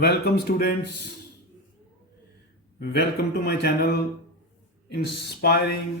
Welcome students, welcome to my channel Inspiring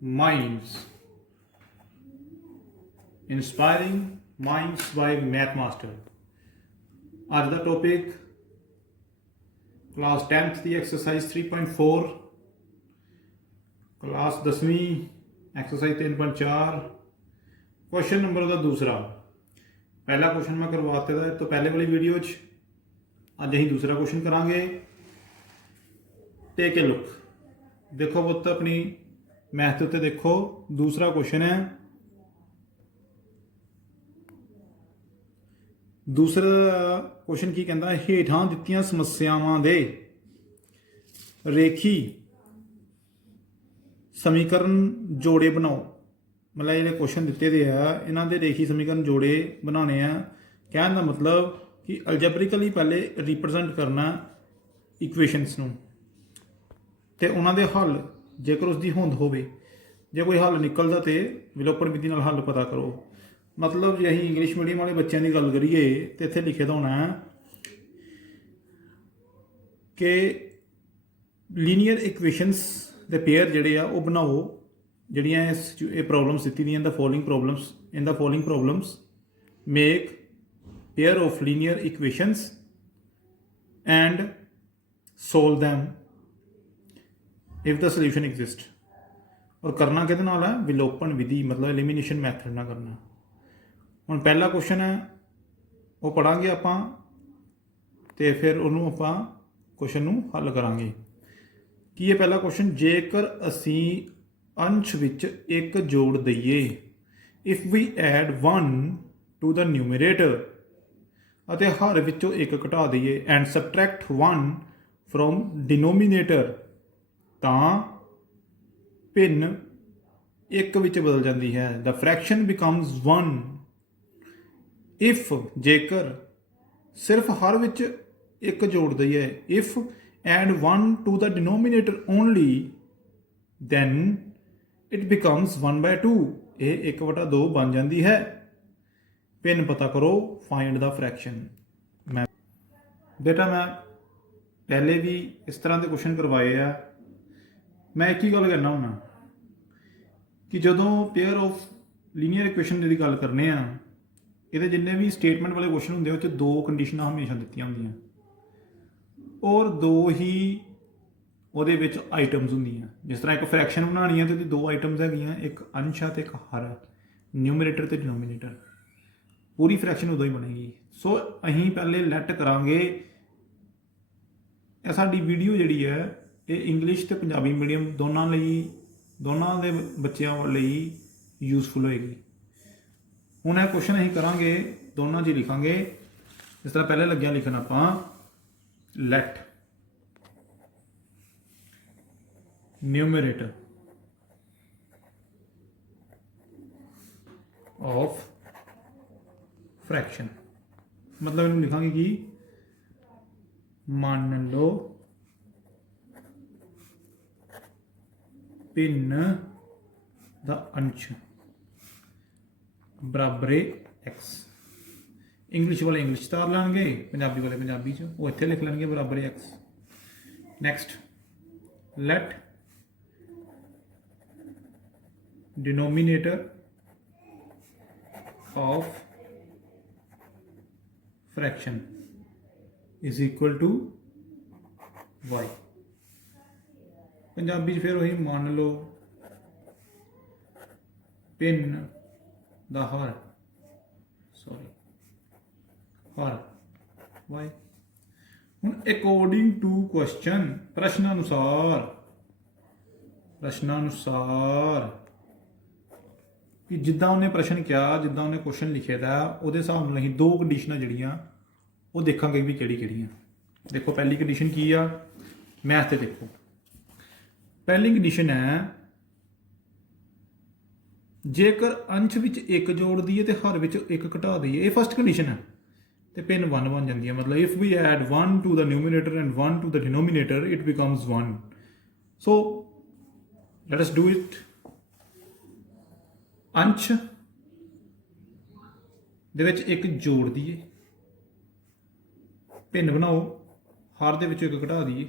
Minds. Inspiring Minds by Math Master. आज का topic class 10th की exercise 3.4, class 10वीं exercise 3.4, question number का दूसरा। पहला क्वेश्चन मैं करवाते था तो पहले वाली वीडियो अज अं दूसरा क्वेश्चन करांगे। टेक ए लुक, देखो पुत्त अपनी मैथ उत्ते देखो, दूसरा क्वेश्चन है। दूसरा क्वेश्चन की कहता है, हेठां दित्तियां समस्यावां दे रेखी समीकरण जोड़े बनाओ। मतलब जो क्वेश्चन दिते दे आ इन्हां दे रेखी समीकरण जोड़े बनाने आ। कहने का मतलब कि अलजबरिकली पहले रिप्रजेंट करना इक्वेशनस नूं ते उन्हां दे हल, जेकर उसकी होंद होवे, जे कोई हल निकलदा तो विलोपन विधि नाल हल पता करो। मतलब जे असीं इंग्लिश मीडियम वाले बच्चों की गल करिए तो इत्थे लिखे दा होना है कि लीनियर इक्वेशनस दे पेयर जिहड़े आ वो बनाओ, जिहड़ियां इस प्रॉब्लम्स दित्ती दियां in the following problems make pair of linear equations and solve them if the solution exists। और करना किहदे नाल है? विलोपन विधि, मतलब एलिमिनेशन मैथड ना करना। हुण पहला क्वेश्चन है वो पढ़ांगे आपां ते फिर उहनूं आपां क्वेश्चन नूं हल करांगे। कि ये पहला क्वेश्चन, जेकर असीं अंश विच एक जोड़ दईए, if we add 1 to the numerator ਅਤੇ ਹਰ ਵਿੱਚੋਂ ਇੱਕ ਘਟਾ ਦਈਏ ਐਂਡ ਸਬਟਰੈਕਟ 1 ਫਰੋਮ ਡਿਨੋਮੀਨੇਟਰ, ਤਾਂ ਭਿੰਨ ਇੱਕ ਵਿੱਚ ਬਦਲ ਜਾਂਦੀ ਹੈ। ਦ ਫਰੈਕਸ਼ਨ ਬਿਕਮਸ 1 ਇਫ, ਜੇਕਰ ਸਿਰਫ ਹਰ ਵਿੱਚ ਇੱਕ ਜੋੜ ਦਈਏ, if add 1 to the denominator only then it becomes 1/2, ਇਹ 1/2 ਬਣ ਜਾਂਦੀ ਹੈ। पिन पता करो, फाइंड द फ्रैक्शन। मैं बेटा मैं पहले भी इस तरह के क्वेश्चन करवाए आ। मैं एक ही गल करना होना कि जदों पेयर ऑफ लीनियर इक्वेशन की गल करने आ, ये जिन्ने भी स्टेटमेंट वाले क्वेश्चन होंगे उस दो कंडीशन हमेशा दित्तियां होंदियां और दो ही ਉਹਦੇ ਵਿੱਚ आइटम्स होंदियां। जिस तरह एक फ्रैक्शन बनानी है तो दो आइटम्स है, एक अंश है तो एक हर, न्यूमरेटर तो डिनोमीनेटर। पूरी फ्रैक्शन उदों ही बनेगी। सो अहीं पहले लैट करांगे। साडी वीडियो जिहड़ी है ये इंग्लिश ते पंजाबी मीडियम दोनों दे बच्चों लई यूजफुल होएगी। हुण यह क्वेश्चन अहीं करांगे, दोनों च लिखांगे। जिस तरह पहले लग्या लिखन आपां, लैट न्यूमरेटर ऑफ फ्रैक्शन, मतलब इन्हें लिखांगे कि मान लो भिन्न दा अंश बराबर एक्स। इंग्लिश वाले इंग्लिश तार लेंगे, पंजाबी वाले पंजाबी च वो इत्थे लिख लेंगे बराबर x. Next, let denominator of fraction is equal to y. Punjabi फिर वही मान लो भिन्न दा हर वाई। हुण अकॉर्डिंग टू क्वेश्चन, प्रश्नानुसार कि जिदा उन्हें प्रश्न किया, जिदा उन्हें क्वेश्चन लिखे था, उहदे हिसाब नाल असीं दो कंडीशनां जिहड़ियां वो देखांगे भी किहड़ी-किहड़ियां। देखो पहली कंडीशन की आ, मैथ ते देखो। पहली कंडीशन है, जेकर अंश विच एक जोड़ दईए तो हर विच एक घटा दईए, ये फर्स्ट कंडीशन है, तो भिन्न 1 बन जाती है। मतलब if we add 1 to the numerator and 1 to the denominator it becomes 1। So let us do it. अंश दे विच एक जोड़ दईए, भिन्न बनाओ, हर दे विचों एक घटा दईए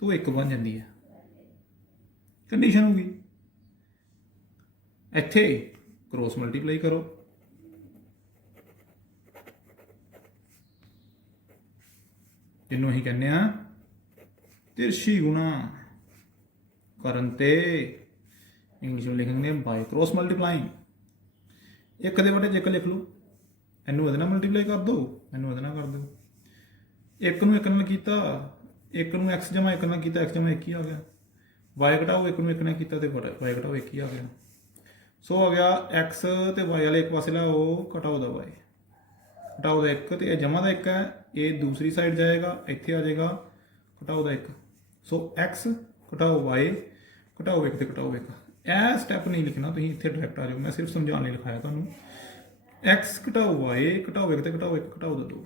तो एक बन जाती है। कंडीशन होगी इत्थे क्रॉस मल्टीप्लाई करो, जिन्हों असीं कहने आ तिरछी गुणा करन ते इंग्लिश में लिखेंगे बाय क्रॉस मल्टीप्लाइंग। एक दे बटे एक लिख लो, इनू ये मल्टीप्लाई कर दो, इनू ये कर दो। एक नूं एक नाल कीता, एक नूं एक्स जमा एक नाल कीता, एक्स जमा एक ही आ गया। वाई घटाओ एक नूं एक नाल कीता ते वाई घटाओ एक ही आ गया। सो आ गया एक्स ते वाई वाले एक पासे लाओ, घटाओ दा वाई, घटाओ दा एक ते यह जमा दा एक है, ये दूसरी साइड जाएगा, इत्थे आ जाएगा घटाओ दा एक। सो एक्स घटाओ वाई, घटाओ एक ते घटाओ एक। यह स्टैप नहीं लिखना, तुसीं इत्थे डायरैक्ट आ जाओ, मैं सिर्फ समझाने लिखाया तुहानूं। एक्स घटाओ वाई, घटाओ एक ते घटाओ एक, घटाओ दा दो।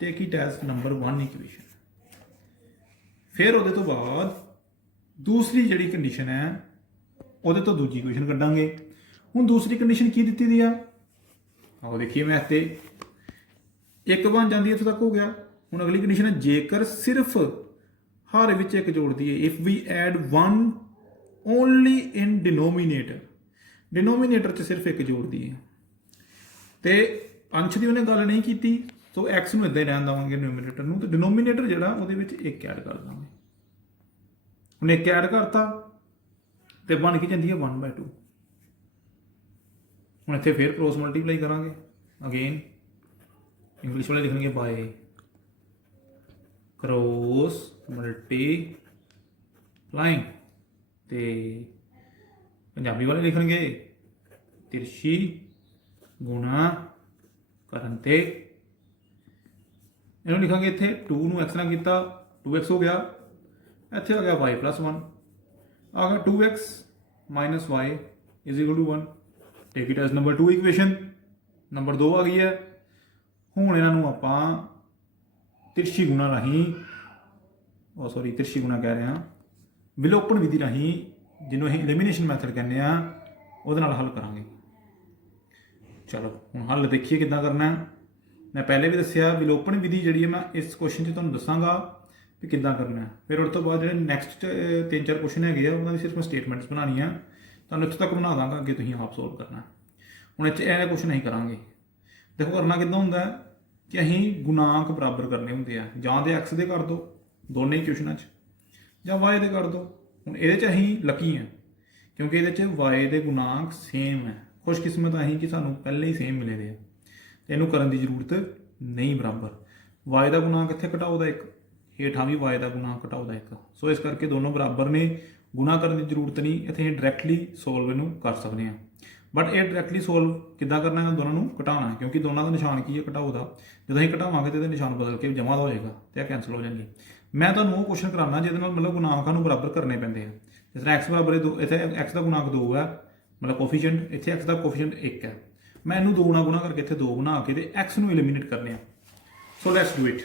Take it as number 1 equation. फिर उहदे तो बाद दूसरी जिहड़ी कंडीशन है उहदे तो दूजी इक्वेशन कड्डांगे। हुण दूसरी कंडीशन की दित्ती दी आ, आओ देखिए मैथ ते एक बन जाती है, इत्थों तक हो गया। हुण अगली कंडीशन है जेकर सिर्फ हर विच एक जोड़ दईए, if we add one only in denominator, denominator च सिर्फ एक जोड़ दईए ते अंश की उन्हें गल नहीं की, तो एक्स नूं इदां ही रहन देवांगे डिनोमीनेटर नूं, तो डिनोमीनेटर जिहड़ा उहदे विच एक ऐड कर दांगे। हुण एक ऐड करता तो बन के जाती है 1/2। हुण इत्थे फिर क्रॉस मल्टीप्लाई करांगे, अगेन इंग्लिश वाले लिखेंगे बाय क्रॉस मल्टीप्लाइंग, ते पंजाबी वाले लिखेंगे तिरछी गुणा करन ते। इन्हों लिखांगे इत्थे 2 नूं एक्स नाल कीता 2x हो गया, इत्थे आ गया y + 1 आ गया 2x - y = 1। Take it as number 2 equation. Number 2 आ गई है। हुण इन्हां नूं आपां तिरछी गुणा राहीं, सॉरी तिरछी गुणा कह रहे हैं, विलोपन विधि राहीं, जिन्हों असीं एलिमिनेशन मैथड कहने आ, उहदे नाल हल करांगे। चलो हुण हल देखिए किद्दां करना है। मैं पहले भी दस्सिया विलोपन विधि जिहड़ी है मैं इस क्वेश्चन च तुहानूं दस्सांगा कि किद्दां करना है। फिर उस तो बाद जिहड़े नैक्सट 3-4 क्वेश्चन है उन्होंने सिर्फ मैं स्टेटमेंट्स बनानी है, तुहानूं इत्थों तक बना दांगा, अगे तुसीं आप सोल्व करना है। हुण इत्थे इह क्वेश्चन असीं करांगे। देखो करना किद्दां हुंदा है कि असीं गुणांक बराबर करने हुंदे आ, जां ते एक्स दे कर दो दोनों इक्वेशनां च, जां वाई दे कर दो। हुण इहदे च असीं लकी हैं क्योंकि इहदे च वाई दे गुणांक सेम है। खुशकिस्मत असीं कि सानूं पहले ही सेम मिले दे आ, ते इहनूं करन दी जरूरत नहीं बराबर। वाई का गुणांक इत्थे घटाओ दा एक, हेठां भी वाई का गुणांक घटाओ दा एक। सो इस करके दोनों बराबर ने, गुणा करने की जरूरत नहीं, इत्थे डायरैक्टली सोल्व इनू कर सकते हैं। बट ये डायरैक्टली सोल्व किद्दां करना है, दोनों घटाना है, क्योंकि दोनों का निशान की है घटाओ का। जो असीं घटावांगे तो निशान बदल के जमा का होएगा तो यह कैंसल हो जाएंगे। मैं तुहानूं वो क्वेश्चन कराना जिहदे नाल मतलब गुणांकां नूं बराबर करने पैंदे हैं। जिस तरह एक्स बराबर 2, इत्थे एक्स का गुणांक 2 है, मतलब कोफिशिएंट, इत्थे एक्स का कोफिशिएंट 1 है। मैं इनू 2 नाल गुणा करके इत्थे 2 बना के ते एक्स नूं एलिमिनेट करने। So let's do it.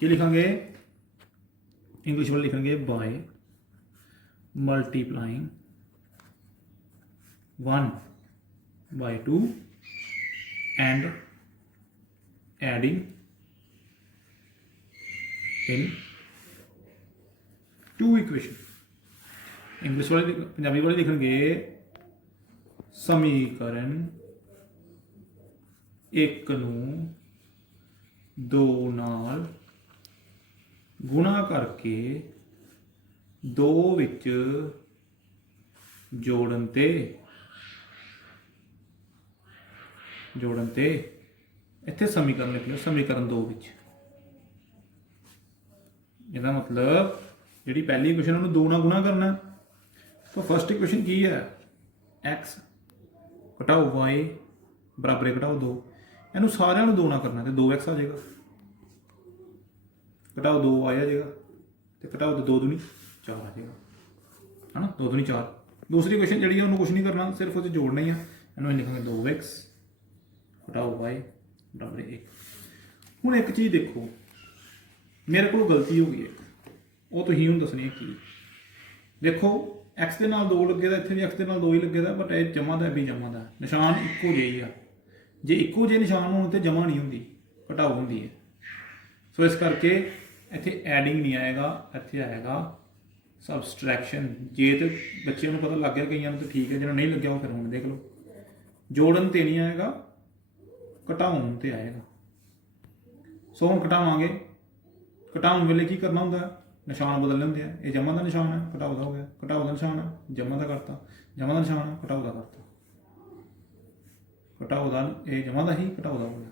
की लिखांगे, इंग्लिश वाले लिखेंगे by multiplying 1/2 and adding in 2 equation. English वाले पंजाबी वाले लिखेंगे समीकरण 1 नूं 2 नाल गुणा करके 2 विच जोड़न ते इत्थे समीकरण लिख लो, समीकरण 2 विच। इसदा मतलब जी पहली इक्वेशन उन्होंने 2 नाल गुणा करना। तो फर्स्ट इक्वेशन की है, एक्स घटाओ वाई बराबर घटाओ 2, इनू सारिਆਂ ਨੂੰ 2 ना करना तो 2x आ जाएगा, घटाओ 2 आ जाएगा, तो घटाओ तो 2 दूनी 4 आ जाएगा, है ना, 2 दूनी 4। दूसरी इक्वेशन जी उन्होंने कुछ नहीं करना, सिर्फ उसे जोड़ना ही है। इन्होंने लिखेंगे 2x घटाओ y बराबर 1। हूँ एक चीज़ देखो, मेरे को गलती हो गई है, वो तुम हूँ दसनी है की। देखो एक्स के नाल 2 लगे, इतने भी एक्स के नाल 2 ही लगे, बट ये जमा का भी जमा का निशान इक्को जिहा ही आ। जे इक्को जे निशान होने तो जमा नहीं होंगी, घटाओ होंगी है। ਸੋ ਇਸ ਕਰਕੇ ਇੱਥੇ ਐਡਿੰਗ ਨਹੀਂ ਆਏਗਾ, ਇੱਥੇ ਆਏਗਾ ਸਬਸਟ੍ਰੈਕਸ਼ਨ। ਜੇ ਤੇ ਬੱਚਿਆਂ ਨੂੰ ਪਤਾ ਲੱਗ ਗਿਆ ਕਈਆਂ ਨੂੰ ਤਾਂ ਠੀਕ ਹੈ, ਜਿਹਨਾਂ ਨਹੀਂ ਲੱਗਿਆ ਉਹ ਫਿਰ ਹੁਣ ਦੇਖ ਲਓ। ਜੋੜਨ ਤੇ ਨਹੀਂ ਆਏਗਾ, ਘਟਾਉਣ ਤੇ ਆਏਗਾ। ਸੋ ਹੁਣ ਘਟਾਵਾਂਗੇ, ਘਟਾਉਣ ਵੇਲੇ ਕੀ ਕਰਨਾ ਹੁੰਦਾ, ਨਿਸ਼ਾਨ ਬਦਲਣੇ ਹੁੰਦੇ ਆ। ਇਹ ਜਮਾ ਦਾ ਨਿਸ਼ਾਨ ਹੈ, ਘਟਾਓ ਦਾ ਹੋ ਗਿਆ, ਘਟਾਓ ਦਾ ਨਿਸ਼ਾਨ ਹੈ, ਜਮਾ ਦਾ ਕਰਤਾ, ਜਮਾ ਦਾ ਨਿਸ਼ਾਨ ਹੈ, ਘਟਾਓ ਦਾ ਕਰਤਾ, ਘਟਾਓ ਦਾ, ਇਹ ਜਮਾ ਦਾ ਹੀ, ਘਟਾਓ ਦਾ ਹੋ ਗਿਆ।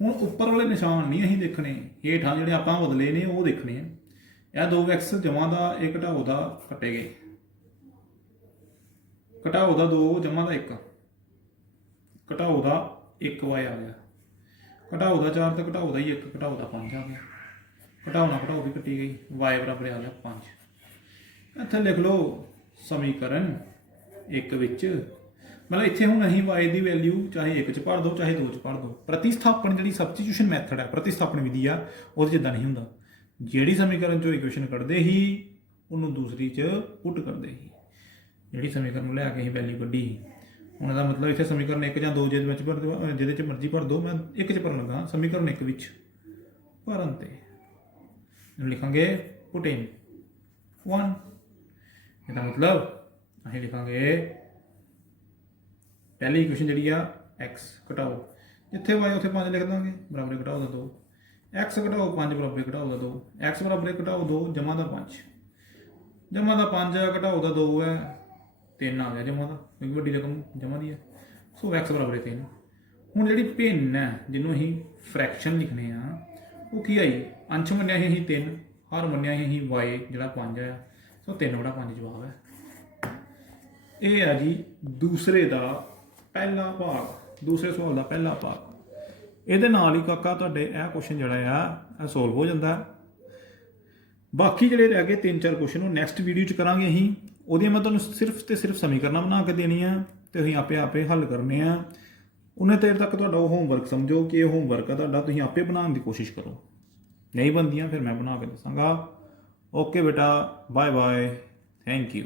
ਹੁਣ ਉੱਪਰ ਵਾਲੇ ਨਿਸ਼ਾਨ ਨਹੀਂ ਅਸੀਂ ਦੇਖਣੇ, ਹੇਠਾਂ ਜਿਹੜੇ ਆਪਾਂ ਬਦਲੇ ਨੇ ਉਹ ਦੇਖਣੇ ਆ। ਇਹ 2x ਜਮਾ ਦਾ, ਇਹ ਘਟਾਓ ਦਾ ਕੱਟੇ ਗਏ, ਘਟਾਓ ਦਾ 2, ਜਮਾ ਦਾ 1, ਘਟਾਓ ਦਾ 1y ਆ ਗਿਆ, ਘਟਾਓ ਦਾ 4 ਤੇ ਘਟਾਓ ਦਾ ਹੀ 1, ਘਟਾਓ ਦਾ 5 ਆ ਗਿਆ। ਘਟਾਓ ਨਾਲ ਘਟਾਓ ਵੀ ਕੱਟੀ ਗਈ, y ਬਰਾਬਰ ਆ ਗਿਆ 5। ਇੱਥੇ ਲਿਖ ਲਓ ਸਮੀਕਰਨ 1 ਵਿੱਚ, ਮਤਲਬ ਇੱਥੇ ਹੁਣ ਅਸੀਂ y ਦੀ ਵੈਲਿਊ ਚਾਹੇ 1 ਚ ਭਰ ਦਿਓ ਚਾਹੇ 2 ਚ ਭਰ ਦਿਓ। ਪ੍ਰਤੀਸਥਾਪਨ ਜਿਹੜੀ ਸਬਸਟੀਟਿਊਸ਼ਨ ਮੈਥਡ ਹੈ, ਪ੍ਰਤੀਸਥਾਪਨ ਵਿਧੀ ਆ, ਉਹਦੇ ਜਿੱਦਾਂ ਨਹੀਂ ਹੁੰਦਾ। ਜਿਹੜੀ ਸਮੀਕਰਨ ਚੋਂ ਇਕੁਏਸ਼ਨ ਕੱਢਦੇ ਹੀ ਉਹਨੂੰ ਦੂਸਰੀ ਚ ਪੁੱਟ ਕਰਦੇ ਹੀ। ਜਿਹੜੀ ਸਮੀਕਰਨ ਨੂੰ ਲੈ ਕੇ ਅਸੀਂ ਵੈਲਿਊ ਕੱਢੀ, ਹੁਣ ਇਹਦਾ ਮਤਲਬ ਇੱਥੇ ਸਮੀਕਰਨ 1 ਜਾਂ 2 ਜਿਹਦੇ ਵਿੱਚ ਭਰ ਦਿਓ, ਜਿਹਦੇ ਚ ਮਰਜ਼ੀ ਭਰ ਦਿਓ। ਮੈਂ 1 ਚ ਭਰਨ ਲੱਗਾ, ਸਮੀਕਰਨ 1 ਵਿੱਚ ਭਰਨ ਤੇ ਲਿਖਾਂਗੇ ਪੁੱਟ ਇਨ 1। ਇਹਦਾ ਮਤਲਬ ਅਸੀਂ ਲਿਖਾਂਗੇ ਪਹਿਲੀ ਇਕੁਏਸ਼ਨ ਜਿਹੜੀ ਆ x ਘਟਾਓ, ਜਿੱਥੇ y ਉੱਥੇ 5 ਲਿਖ ਦਾਂਗੇ, ਬਰਾਬਰ ਘਟਾਓ ਦਾ 2, x ਘਟਾਓ 5 ਬਰਾਬਰ ਘਟਾਓ ਦਾ 2, x ਬਰਾਬਰ ਘਟਾਓ 2, ਜਮਾ ਦਾ 5, ਜਮਾ ਦਾ 5 ਹੈ, ਘਟਾਓ ਦਾ 2 ਹੈ, 3 ਆ ਗਿਆ ਜਮਾ ਦਾ, ਕਿਉਂਕਿ ਵੱਡੀ ਰਕਮ ਜਮਾ ਦੀ ਹੈ। ਸੋ x ਬਰਾਬਰ 3। ਹੁਣ ਜਿਹੜੀ ਭਿੰਨ ਹੈ, ਜਿਹਨੂੰ ਅਸੀਂ ਫ੍ਰੈਕਸ਼ਨ ਲਿਖਣੇ ਆ, ਉਹ ਕੀ ਆਈ, ਅੰਸ਼ ਮੰਨਿਆ ਸੀ ਅਸੀਂ 3, ਹਰ ਮੰਨਿਆ ਸੀ ਅਸੀਂ y ਜਿਹੜਾ 5 ਆ। ਸੋ 3/5 ਜਵਾਬ ਹੈ। ਇਹ ਆ ਜੀ ਦੂਸਰੇ ਦਾ ਪਹਿਲਾ ਭਾਗ, ਦੂਸਰੇ ਸਵਾਲ ਦਾ ਪਹਿਲਾ ਭਾਗ। ਇਹਦੇ ਨਾਲ ਹੀ ਕਾਕਾ ਤੁਹਾਡੇ ਇਹ ਕੁਐਸਚਨ ਜਿਹੜਾ ਆ ਇਹ ਸੋਲਵ ਹੋ ਜਾਂਦਾ। ਬਾਕੀ ਜਿਹੜੇ ਰਹਿ ਗਏ 3-4 ਕੁਐਸਚਨ ਉਹ ਨੈਕਸਟ ਵੀਡੀਓ 'ਚ ਕਰਾਂਗੇ ਅਸੀਂ। ਉਹਦੀਆਂ ਮੈਂ ਤੁਹਾਨੂੰ ਸਿਰਫ ਤੇ ਸਿਰਫ ਸਮੀਕਰਨਾਂ ਬਣਾ ਕੇ ਦੇਣੀਆਂ ਤੇ ਤੁਸੀਂ ਆਪੇ ਹੱਲ ਕਰਨੇ ਆ। ਉਹਨੇ ਦੇਰ ਤੱਕ ਤੁਹਾਡਾ ਉਹ ਹੋਮਵਰਕ ਸਮਝੋ ਕਿ ਇਹ ਹੋਮਵਰਕ ਆ ਤੁਹਾਡਾ, ਤੁਸੀਂ ਆਪੇ ਬਣਾਉਣ ਦੀ ਕੋਸ਼ਿਸ਼ ਕਰੋ। ਨਹੀਂ ਬਣਦੀਆਂ ਫਿਰ ਮੈਂ ਬਣਾ ਕੇ ਦੱਸਾਂਗਾ। ਓਕੇ ਬੇਟਾ, ਬਾਏ ਬਾਏ, ਥੈਂਕ ਯੂ।